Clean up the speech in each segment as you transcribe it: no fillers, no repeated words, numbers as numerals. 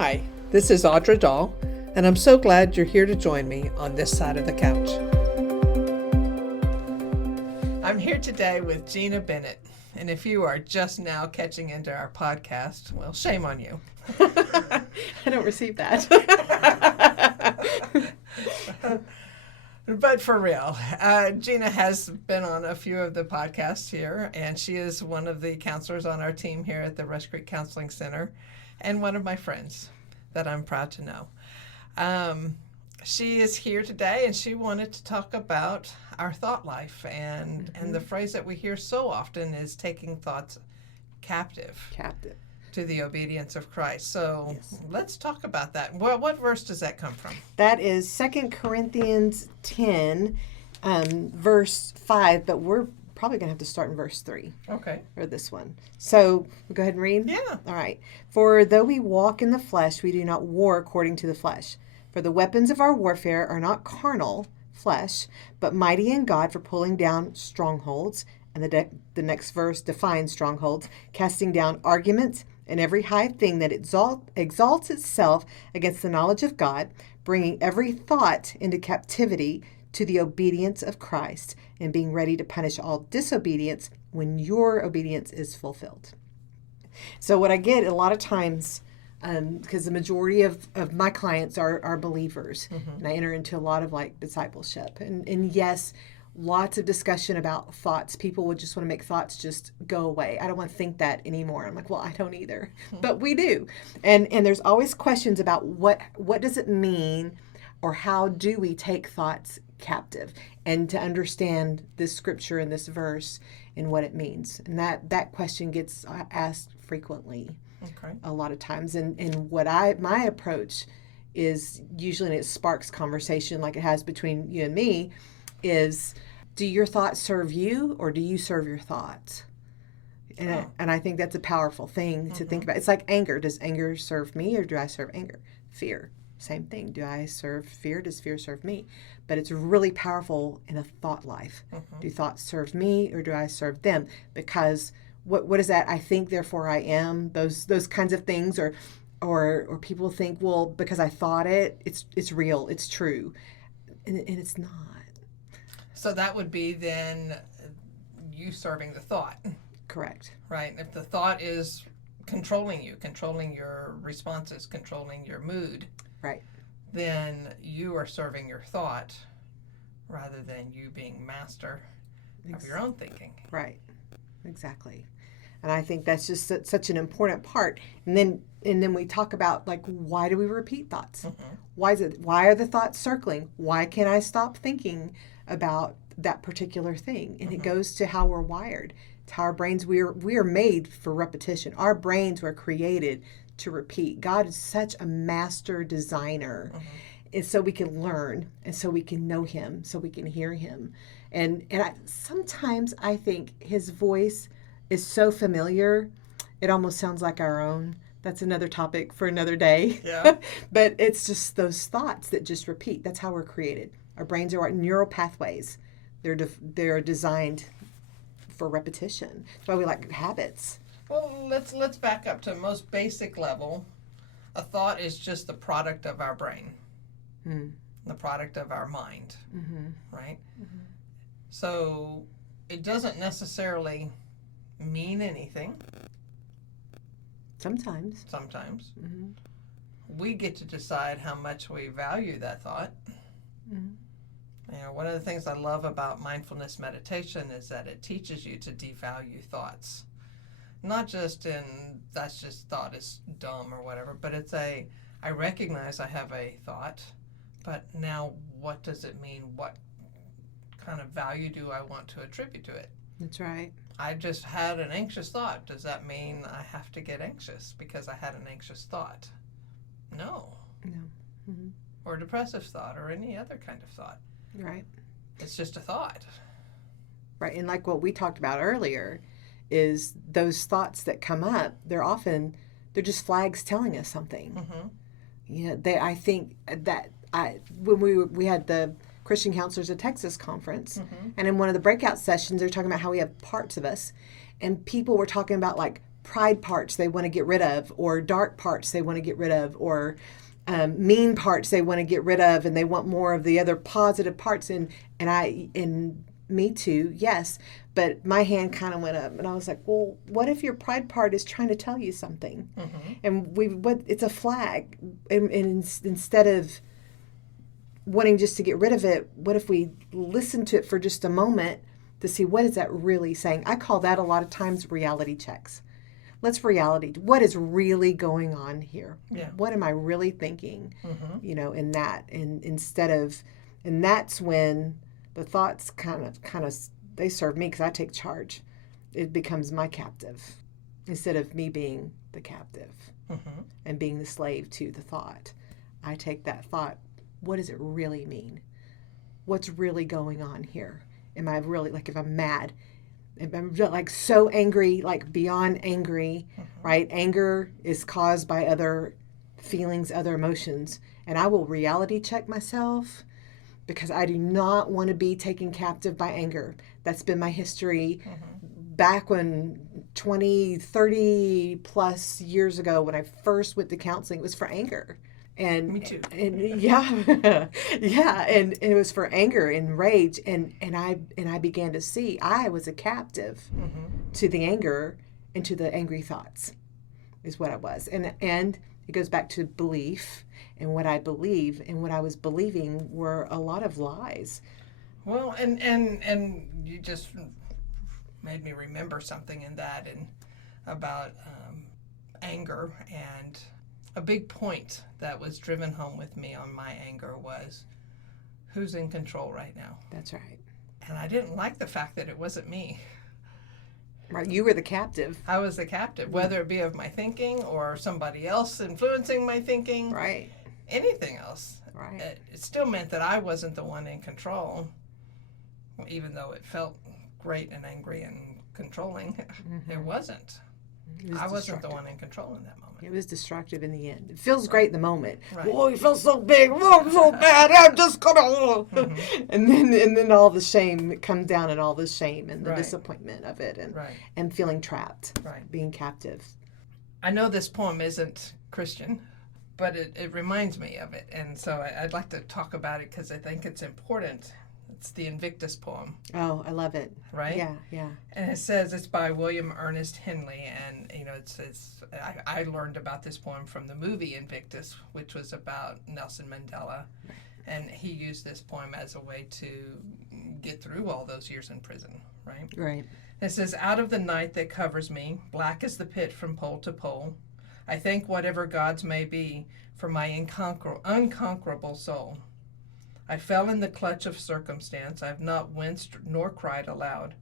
Hi, this is Audra Dahl, and I'm so glad you're here to join me on this side of the couch. I'm here today with Jena Bennett, and if you are just now catching into our podcast, well, shame on you. I don't receive that. But for real, Jena has been on a few of the podcasts here, and she is one of the counselors on our team here at the Rush Creek Counseling Center, and one of my friends that I'm proud to know. She is here today, and she wanted to talk about our thought life, and the phrase that we hear so often is taking thoughts captive to the obedience of Christ. So Let's talk about that. Well, what verse does that come from? That is 2 Corinthians 10, verse 5, but we're probably going to have to start in verse 3. Okay. For this one. So, we'll go ahead and read? Yeah. All right. For though we walk in the flesh, we do not war according to the flesh. For the weapons of our warfare are not carnal, flesh, but mighty in God for pulling down strongholds. And the next verse defines strongholds, casting down arguments and every high thing that exalts itself against the knowledge of God, bringing every thought into captivity to the obedience of Christ, and being ready to punish all disobedience when your obedience is fulfilled. So what I get a lot of times, because the majority of my clients are believers, and I enter into a lot of like discipleship, and yes, lots of discussion about thoughts. People would just want to make thoughts just go away. I don't want to think that anymore. I'm like, well, I don't either, but we do. And there's always questions about what does it mean, or how do we take thoughts captive, and to understand this scripture and this verse and what it means. And that question gets asked frequently, a lot of times. And what my approach is usually, and it sparks conversation like it has between you and me, is, do your thoughts serve you, or do you serve your thoughts? And I think that's a powerful thing to think about. It's like anger. Does anger serve me, or do I serve anger? Fear, same thing. Do I serve fear? Does fear serve me? But it's really powerful in a thought life. Do thoughts serve me, or do I serve them? Because what is that? I think, therefore I am. Those kinds of things, or people think, well, because I thought it's real, it's true, and it's not. So that would be then you serving the thought. Correct. Right. If the thought is controlling you, controlling your responses, controlling your mood, right, then you are serving your thought rather than you being master of your own thinking. Right. Exactly. And I think that's just such an important part. And then we talk about, like, why do we repeat thoughts? Why are the thoughts circling? Why can't I stop thinking about that particular thing? And it goes to how we're wired. It's how our brains, we are made for repetition. Our brains were created to repeat. God is such a master designer. And so we can learn, and so we can know him, so we can hear him. And sometimes I think his voice is so familiar, it almost sounds like our own. That's another topic for another day. Yeah. But it's just those thoughts that just repeat. That's how we're created. Our brains are neural pathways. They're designed for repetition. That's why we like habits. Well, let's back up to most basic level. A thought is just the product of our brain, the product of our mind, right? So it doesn't necessarily mean anything. Sometimes. We get to decide how much we value that thought. You know, one of the things I love about mindfulness meditation is that it teaches you to devalue thoughts. Not just in, that's just thought is dumb or whatever, but it's I recognize I have a thought, but now what does it mean? What kind of value do I want to attribute to it? That's right. I just had an anxious thought. Does that mean I have to get anxious because I had an anxious thought? No. Or a depressive thought, or any other kind of thought. Right. It's just a thought. Right. And like what we talked about earlier, is those thoughts that come up, they're just flags telling us something. You know, I think that when we had the Christian Counselors of Texas conference, and in one of the breakout sessions, they're talking about how we have parts of us, and people were talking about like pride parts they want to get rid of, or dark parts they want to get rid of, or mean parts they want to get rid of, and they want more of the other positive parts. And me too, yes. But my hand kind of went up, and I was like, well, what if your pride part is trying to tell you something? And it's a flag. And instead of wanting just to get rid of it, what if we listen to it for just a moment to see what is that really saying? I call that a lot of times reality checks. What is really going on here? Yeah. What am I really thinking? In that, and that's when the thoughts kind of they serve me, because I take charge. It becomes my captive instead of me being the captive and being the slave to the thought. I take that thought. What does it really mean? What's really going on here? Am I really, like, if I'm mad, if I'm like so angry, like beyond angry, right? Anger is caused by other feelings, other emotions, and I will reality check myself, because I do not want to be taken captive by anger. That's been my history back when 20, 30 plus years ago, when I first went to counseling. It was for anger. And me too. And yeah, yeah, and it was for anger and rage, and I began to see I was a captive to the anger and to the angry thoughts, is what I was, and it goes back to belief, and what I believe and what I was believing were a lot of lies. Well, and you just made me remember something in that, and about anger. And a big point that was driven home with me on my anger was, who's in control right now? That's right. And I didn't like the fact that it wasn't me. Right, you were the captive. I was the captive, whether it be of my thinking or somebody else influencing my thinking. Right. Anything else. Right. It still meant that I wasn't the one in control, even though it felt great and angry and controlling. It wasn't. I wasn't the one in control in that moment. It was destructive in the end. It feels great in the moment. Right. Oh, you feel so big. Oh, I'm so bad. I'm just gonna. And then all the shame comes down, and all the shame and the disappointment of it, and feeling trapped, being captive. I know this poem isn't Christian, but it reminds me of it, and so I'd like to talk about it because I think it's important. It's the Invictus poem. Oh, I love it. Right? Yeah, yeah. And it says it's by William Ernest Henley, and I learned about this poem from the movie Invictus, which was about Nelson Mandela, and he used this poem as a way to get through all those years in prison, right? Right. It says, out of the night that covers me, black as the pit from pole to pole, I thank whatever gods may be for my unconquerable soul. I fell in the clutch of circumstance. I've not winced nor cried aloud.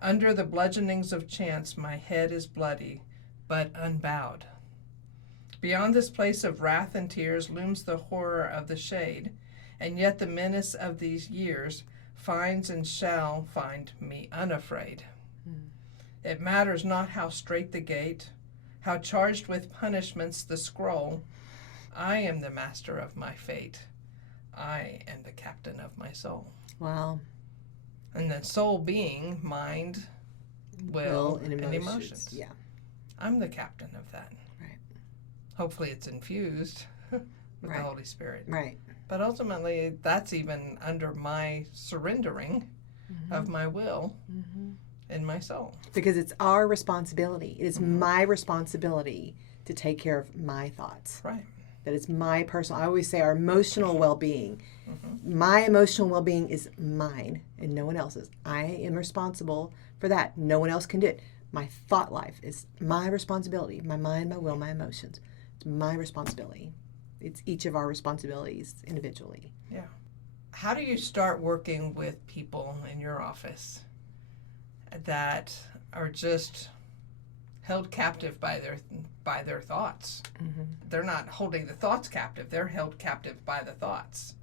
Under the bludgeonings of chance, my head is bloody, but unbowed. Beyond this place of wrath and tears looms the horror of the shade, and yet the menace of these years finds and shall find me unafraid. It matters not how strait the gate, how charged with punishments the scroll. I am the master of my fate. I am the captain of my soul. Wow. And then soul being mind, will and emotions. Yeah. I'm the captain of that. Right. Hopefully it's infused with the Holy Spirit. Right. But ultimately, that's even under my surrendering of my will and my soul. Because it's our responsibility. It is my responsibility to take care of my thoughts. Right. That is my personal, I always say our emotional well-being. My emotional well-being is mine and no one else's. I am responsible for that. No one else can do it. My thought life is my responsibility. My mind, my will, my emotions. It's my responsibility. It's each of our responsibilities individually. Yeah. How do you start working with people in your office that are just held captive by their thoughts? They're not holding the thoughts captive. They're held captive by the thoughts,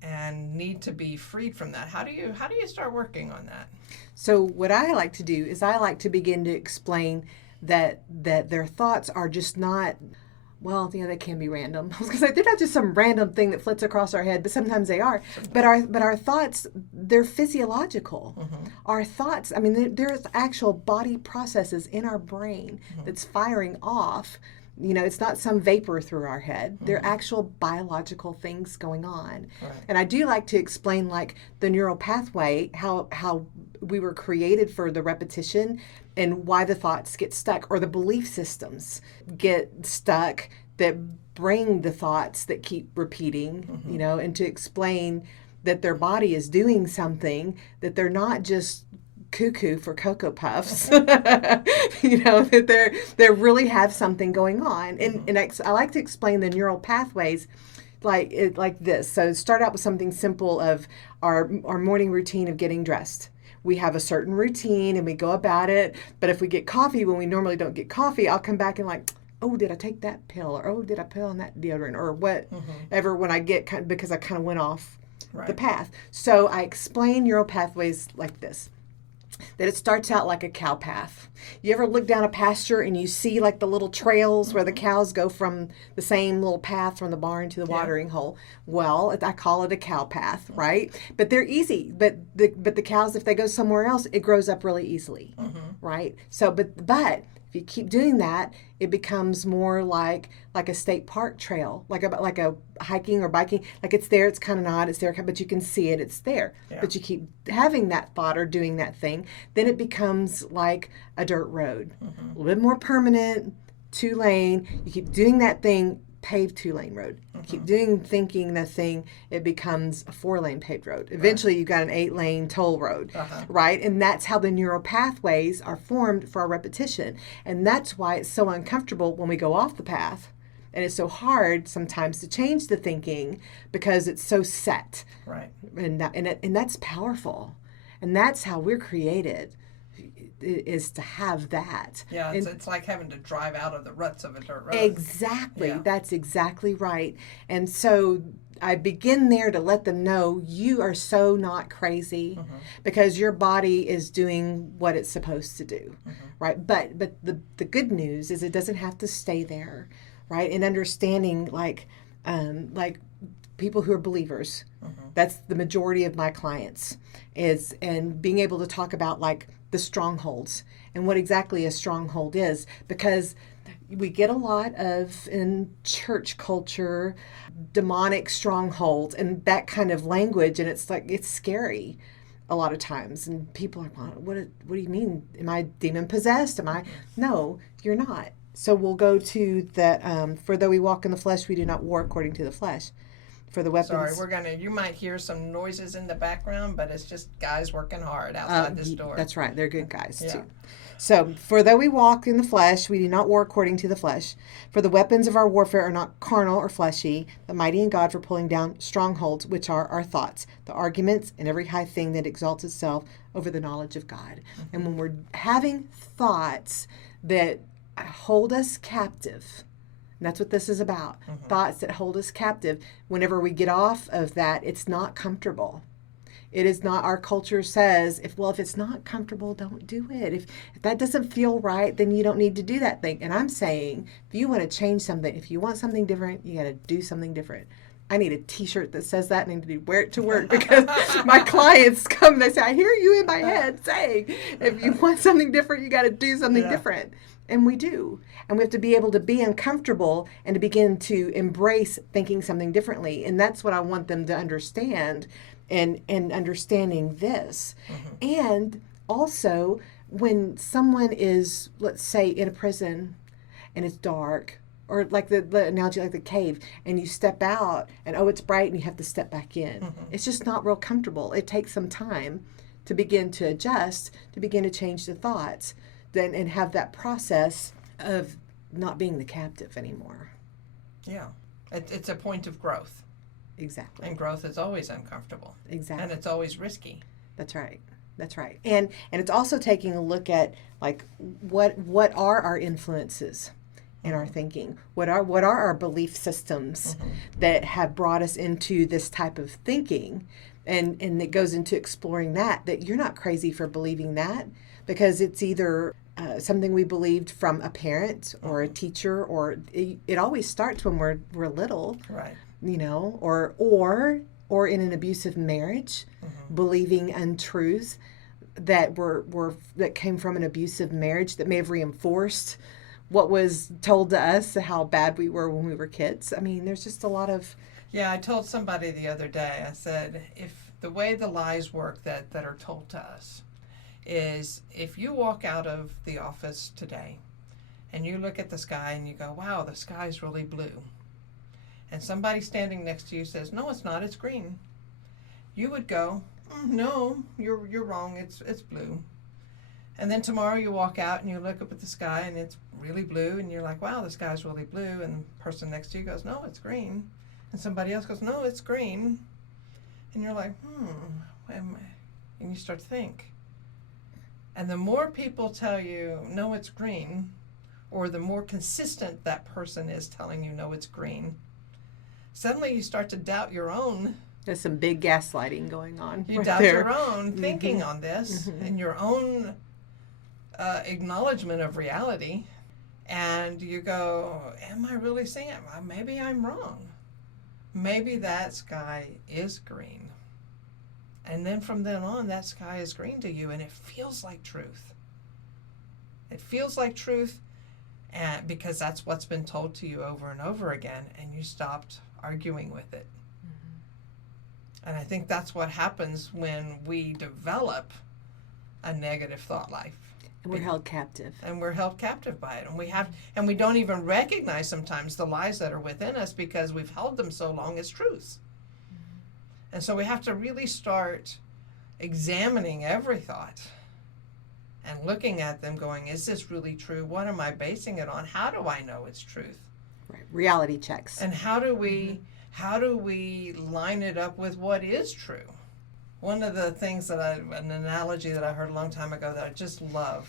and need to be freed from that. How do you start working on that? So what I like to do is I like to begin to explain that their thoughts are just not well, they can be random. I was going to say, they're not just some random thing that flits across our head, but sometimes they are. But our thoughts, they're physiological. Our thoughts, I mean, there's actual body processes in our brain that's firing off. It's not some vapor through our head. They're actual biological things going on. Right. And I do like to explain, like, the neural pathway, how we were created for the repetition and why the thoughts get stuck, or the belief systems get stuck that bring the thoughts that keep repeating, and to explain that their body is doing something, that they're not just cuckoo for Cocoa Puffs, that they really have something going on. And I like to explain the neural pathways like this. So start out with something simple of our morning routine of getting dressed. We have a certain routine and we go about it. But if we get coffee when we normally don't get coffee, I'll come back and like, oh, did I take that pill? Or, oh, did I put on that deodorant? Or whatever when I get because I kind of went off the path. So I explain neural pathways like this. That it starts out like a cow path. You ever look down a pasture and you see like the little trails where the cows go from the same little path from the barn to the watering hole? Well, I call it a cow path, right? But they're easy. But the cows, if they go somewhere else, it grows up really easily, right? So, but if you keep doing that, it becomes more like a state park trail, like a hiking or biking. Like it's there, it's kind of not, it's there, but you can see it, it's there. Yeah. But you keep having that thought or doing that thing, then it becomes like a dirt road, a little bit more permanent, 2-lane. You keep doing that thing, paved 2-lane road. Keep thinking that thing, it becomes a 4-lane paved road. Eventually, you've got an 8-lane toll road, right? And that's how the neural pathways are formed for our repetition. And that's why it's so uncomfortable when we go off the path. And it's so hard sometimes to change the thinking because it's so set. Right. And that's powerful. And that's how we're created, is to have that. Yeah, it's like having to drive out of the ruts of a dirt road. Exactly. Yeah. That's exactly right. And so I begin there to let them know you are so not crazy because your body is doing what it's supposed to do, right? But the good news is it doesn't have to stay there, right? And understanding like people who are believers, that's the majority of my clients, and being able to talk about like the strongholds and what exactly a stronghold is, because we get a lot of in church culture demonic strongholds and that kind of language, and it's like it's scary a lot of times, and people are like, what do you mean? Am I demon possessed? No, you're not. So we'll go to that. For though we walk in the flesh, we do not war according to the flesh. For the weapons. Sorry, you might hear some noises in the background, but it's just guys working hard outside this door. That's right. They're good guys too. So, for though we walk in the flesh, we do not war according to the flesh. For the weapons of our warfare are not carnal or fleshy, but mighty in God for pulling down strongholds, which are our thoughts, the arguments, and every high thing that exalts itself over the knowledge of God. And when we're having thoughts that hold us captive, and that's what this is about. Thoughts that hold us captive. Whenever we get off of that, it's not comfortable. It is not, our culture says, if it's not comfortable, don't do it. If that doesn't feel right, then you don't need to do that thing. And I'm saying, if you want to change something, if you want something different, you got to do something different. I need a t-shirt that says that, and I need to wear it to work because my clients come and they say, I hear you in my head saying, if you want something different, you got to do something different. And we do. And we have to be able to be uncomfortable and to begin to embrace thinking something differently. And that's what I want them to understand and understanding this. And also, when someone is, let's say, in a prison and it's dark, or like the analogy, like the cave, and you step out and, it's bright and you have to step back in. It's just not real comfortable. It takes some time to begin to adjust, to begin to change the thoughts. And have that process of not being the captive anymore. Yeah. It's a point of growth. Exactly. And growth is always uncomfortable. Exactly. And it's always risky. That's right. That's right. And it's also taking a look at like what are our influences in our thinking? What are our belief systems that have brought us into this type of thinking? And it goes into exploring that you're not crazy for believing that, because it's either something we believed from a parent or a teacher, or it always starts when we're little, Right. you know, or in an abusive marriage, believing untruths that that came from an abusive marriage that may have reinforced what was told to us, how bad we were when we were kids. I mean, there's just a lot of... Yeah, I told somebody the other day, I said, if the way the lies work that are told to us is if you walk out of the office today and you look at the sky and you go, wow, the sky's really blue, and somebody standing next to you says, no, it's not, it's green, you would go, no, you're wrong, it's blue. And then tomorrow you walk out and you look up at the sky and it's really blue, and you're like, wow, the sky's really blue, and the person next to you goes, no, it's green. And somebody else goes, no, it's green. And you're like, and you start to think. And the more people tell you, no, it's green, or the more consistent that person is telling you, no, it's green, suddenly you start to doubt your own. There's some big gaslighting going on. You doubt your own thinking on this, and your own acknowledgement of reality. And you go, am I really seeing it? Maybe I'm wrong. Maybe that sky is green. And then from then on, that sky is green to you, and it feels like truth. It feels like truth, and because that's what's been told to you over and over again, and you stopped arguing with it. And I think that's what happens when we develop a negative thought life. And we're held captive. And we're held captive by it. And we don't even recognize sometimes the lies that are within us because we've held them so long as truths. And so we have to really start examining every thought and looking at them going, is this really true? What am I basing it on? How do I know it's truth? Right. Reality checks. And how do we line it up with what is true? One of the things an analogy that I heard a long time ago that I just love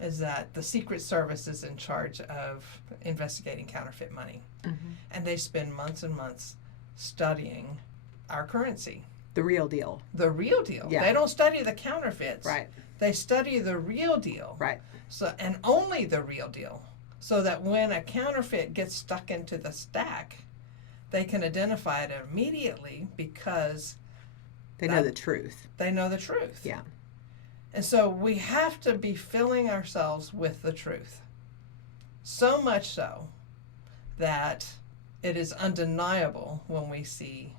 is that the Secret Service is in charge of investigating counterfeit money. And they spend months and months studying our currency. The real deal. The real deal. Yeah. They don't study the counterfeits. Right. They study the real deal. Right. So, and only the real deal. So that when a counterfeit gets stuck into the stack, they can identify it immediately because they know the truth. They know the truth. Yeah. And so we have to be filling ourselves with the truth. So much so that it is undeniable when we see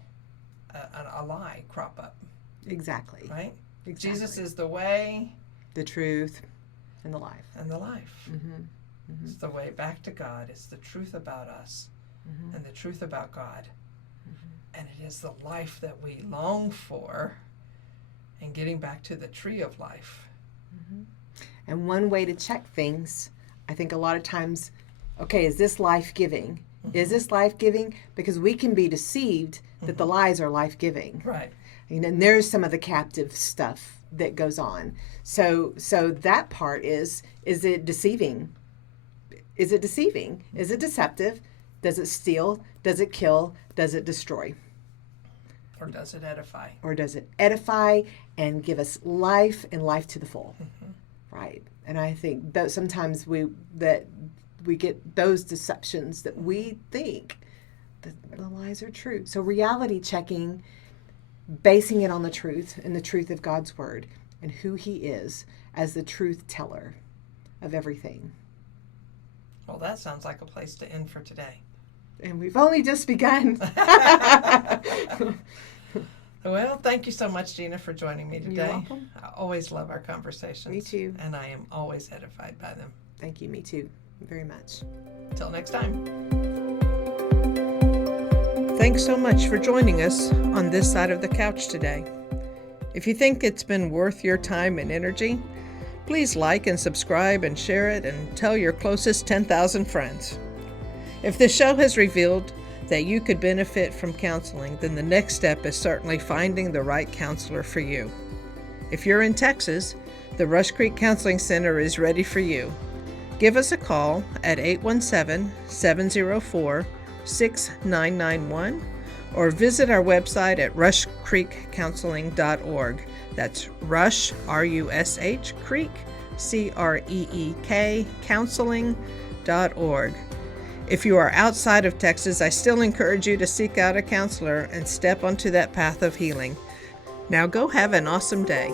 a lie crop up. Exactly. Right? Exactly. Jesus is the way, the truth, and the life. And the life. It's the way back to God. It's the truth about us and the truth about God. And it is the life that we long for and getting back to the tree of life. And one way to check things, I think a lot of times, okay, is this life-giving? Is this life-giving? Because we can be deceived that the lies are life-giving. Right. And there's some of the captive stuff that goes on. So that part is it deceiving? Is it deceiving? Is it deceptive? Does it steal? Does it kill? Does it destroy? Or does it edify? Or does it edify and give us life and life to the full? Right. And I think that sometimes we get those deceptions that we think that the lies are true. So reality checking, basing it on the truth and the truth of God's word and who he is as the truth teller of everything. Well, that sounds like a place to end for today. And we've only just begun. Well, thank you so much, Gina, for joining me today. You're welcome. I always love our conversations. Me too. And I am always edified by them. Thank you. Me too. Very much. Till next time. Thanks so much for joining us on this side of the couch today. If you think it's been worth your time and energy, please like and subscribe and share it and tell your closest 10,000 friends. If the show has revealed that you could benefit from counseling, then the next step is certainly finding the right counselor for you. If you're in Texas, the Rush Creek Counseling Center is ready for you. Give us a call at 817-704-6991 or visit our website at rushcreekcounseling.org. That's Rush, R-U-S-H, Creek, CREEK, counseling.org. If you are outside of Texas, I still encourage you to seek out a counselor and step onto that path of healing. Now go have an awesome day.